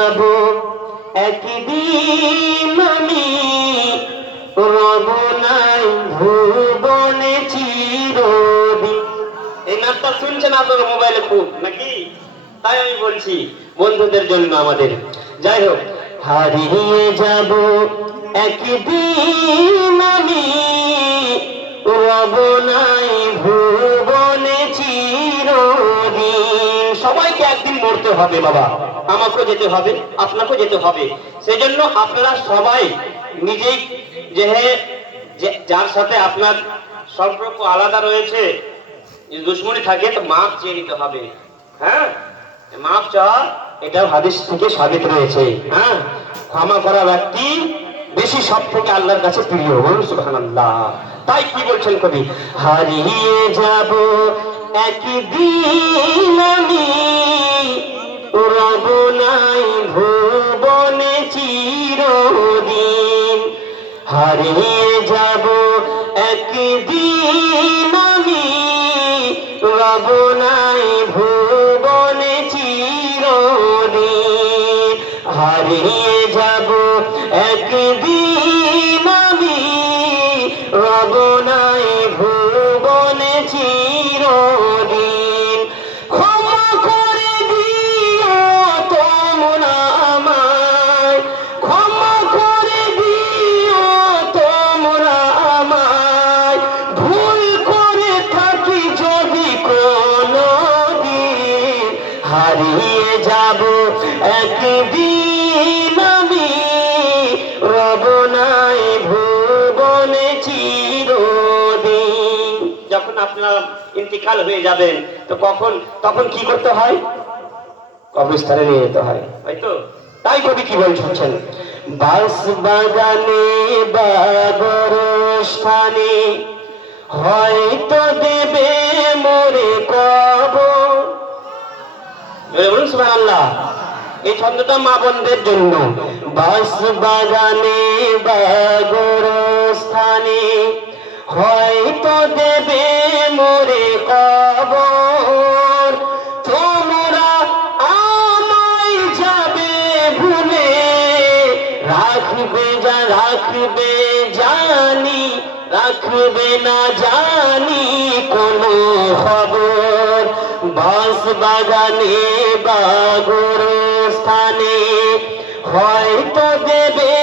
যাব একদিন আমি, রব নাই ভুবনে চিরদিন। এই নামটা শুনছেন আপনার মোবাইলে খুব নাকি? তাই আমি বলছি বন্ধুদের জন্য আমাদের। যাই হোক, হারিয়ে যাব একদিন আমি, রব নাই ভুবনে চিরদিন। সবাইকে একদিন মরতে হবে বাবা, আমাকেও যেতে হবে, আপনাকেও যেতে হবে। সেজন্য আপনারা সবাই নিজেই, যে যার সাথে আপনার সম্পর্ক আলাদা রয়েছে, দুশ্মনী থাকে, তো মাপ চেয়ে নিতে হবে। হ্যাঁ, মাপ চাওয়া এটা হাদিস থেকে সাবিত রয়েছে। হ্যাঁ, ক্ষমা করা ব্যক্তি বেশি সব থেকে আল্লাহর কাছে প্রিয়। বলুন সুবহানাল্লাহ। তাই কি বলছেন কবি, হারিয়ে যাব একদিন আমি, রব নাই ভুবনে চিরদিন। হারিয়ে যাব একদিন আমি, রব নাই ভুবনে চিরদিন। হারিয়ে যাব একদিন আমি, রব নাই ভুবনে চিরদিন। ক্ষমা করে দিও তোমরা আমায়, ক্ষমা করে দিও তোমরা আমায়, ভুল করে থাকি যদি কোনদিন। হারিয়ে যাব একদিন আমি, রব নাই ভুবনে চিরদিন। যখন আপনার ইন্তিকাল হয়ে যাবেন, তো তখন কি করতে হয়? কবরস্থানে নিয়ে যেতে হয়, হয়তো। তাই কবি কি বলছেন, বাস বাগানে বা গোরস্থানে হয়তো দেবে মোরে কবর। বলুন সুবহানাল্লাহ। এই ছন্দটা মা বোনদের জন্য। বাস বাগানে বা গোরস্থানে হয়তো দেবে মোরে কবর। তোমরা আমায় যাবে ভুলে, রাখবে জানি, রাখবে না জানি কোনো খবর। বাস বাগানে বা গোরস্থানে হয়তো দেবে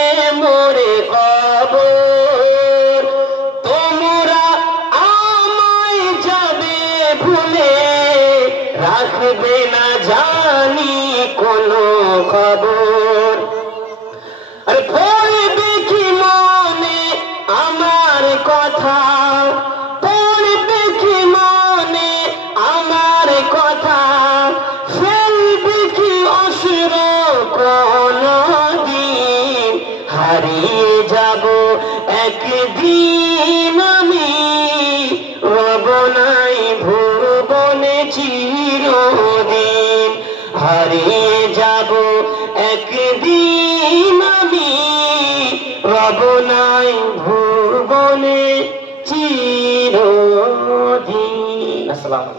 মোরে কবর। তোমরা আমায় যাবে ভুলে, রাখবে না জানি কোনো খবর। আরে পড়বে কি মনে আমার কথা, পড়বে কি মনে আমার কথা, ফেলবে কি অসুর কোনদিন। হারিয়ে যাব একদিন আমি, রব নাই ভুবনে চিরদিন। হারিয়ে যাব একদিন আমি, রব নাই ভুবনে চিরদিন। আসসালামু আলাইকুম।